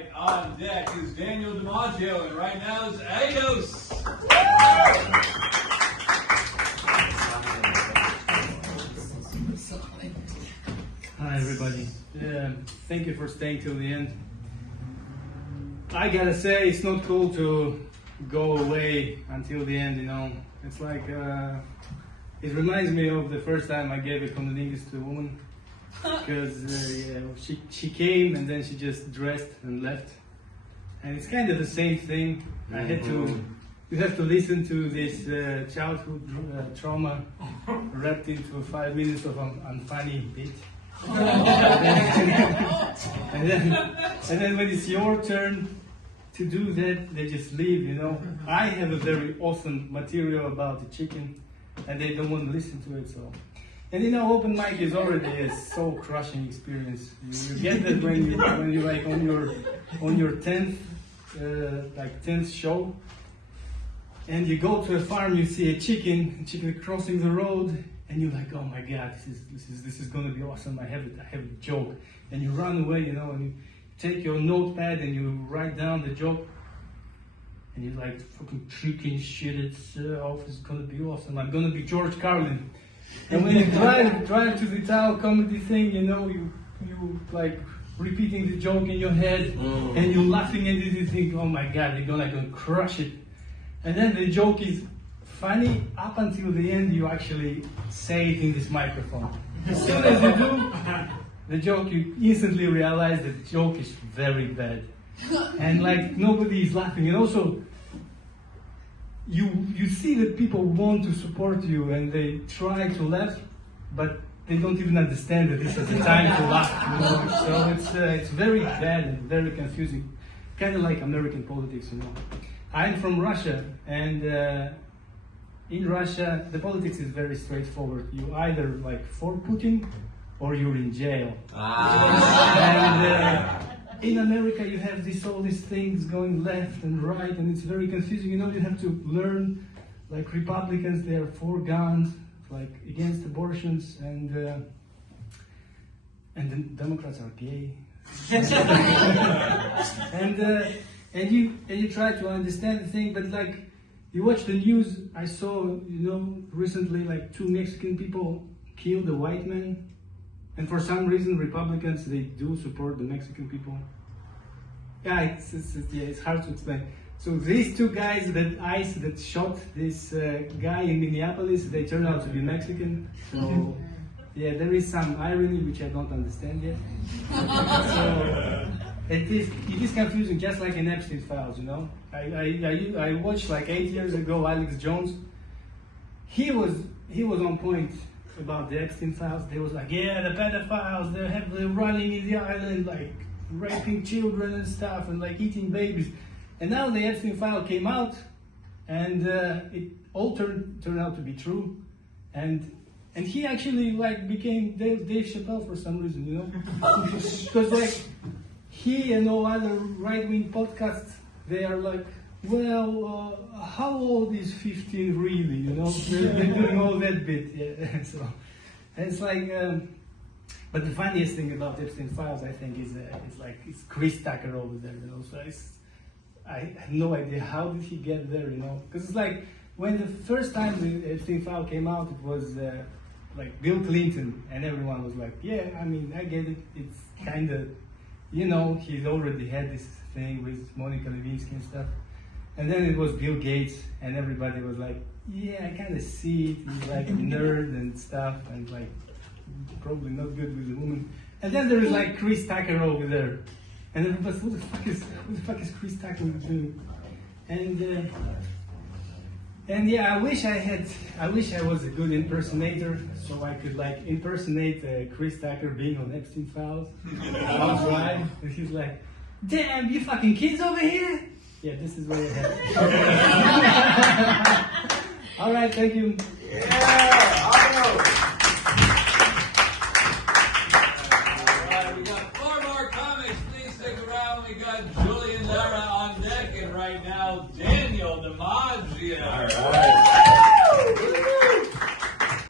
right, on deck is Daniel DiMaggio, and right now is Agos. Hi everybody. Thank you for staying till the end. I gotta say, it's not cool to go away until the end, you know. It's like, it reminds me of the first time I gave a cunnilingus to a woman. Because she came and then she just dressed and left. And it's kind of the same thing. You have to listen to this childhood trauma wrapped into 5 minutes of an unfunny bit. and then when it's your turn to do that, they just leave, you know. I have a very awesome material about the chicken, and they don't want to listen to it, so. And you know, open mic is already a soul-crushing experience. You get that when you like on your 10th show, and you go to a farm, you see a chicken crossing the road, and you're like, oh my God, this is gonna be awesome. I have a joke, and you run away, you know, and you take your notepad and you write down the joke, and you're like, fucking chicken shit itself. It's gonna be awesome. I'm gonna be George Carlin. And when you drive to the Tao comedy thing, you know, you like repeating the joke in your head, and you're laughing at it, you think, oh my God, they're gonna crush it. And then the joke is funny up until the end. You actually say it in this microphone. As soon as you do the joke, you instantly realize that the joke is very bad. And like nobody is laughing. And also, you see that people want to support you and they try to laugh, but they don't even understand that this is the time to laugh. You know? So it's very bad and very confusing, kind of like American politics, you know. I'm from Russia, and in Russia the politics is very straightforward. You either like for Putin or you're in jail. And in America, you have all these things going left and right, and it's very confusing. You know, you have to learn, like Republicans, they are for guns, like against abortions, and the Democrats are gay. and you try to understand the thing, but like you watch the news. I saw, you know, recently like 2 Mexican people killed a white man. And for some reason, Republicans, they do support the Mexican people. Yeah, it's hard to explain. So these 2 guys that shot this guy in Minneapolis, they turned out to be Mexican. So yeah, there is some irony which I don't understand yet. So it is confusing, just like in Epstein Files, you know. I watched like 8 years ago Alex Jones. He was on point about the Epstein Files. They was like, yeah, the pedophiles, they're running in the island, like raping children and stuff, and like eating babies. And now the Epstein File came out, and it all turned out to be true. And he actually like became Dave Chappelle for some reason, you know, because like he and all other right-wing podcasts, they are like, well, how old is 15 really? You know, they're doing all that bit. Yeah. So it's like, but the funniest thing about Epstein Files, I think, is it's Chris Tucker over there. You know, so I have no idea how did he get there. You know, because it's like when the first time the Epstein File came out, it was like Bill Clinton, and everyone was like, yeah, I mean, I get it. It's kind of, you know, he's already had this thing with Monica Lewinsky and stuff. And then it was Bill Gates, and everybody was like, yeah, I kind of see it. He's like a nerd and stuff, and like probably not good with the woman. And then there is like Chris Tucker over there. And everybody's, who the fuck is Chris Tucker doing? And yeah, I wish I was a good impersonator, so I could like impersonate Chris Tucker being on Epstein Files. Outside, and he's like, damn, you fucking kids over here? Yeah, this is what I have. All right, thank you. Yeah.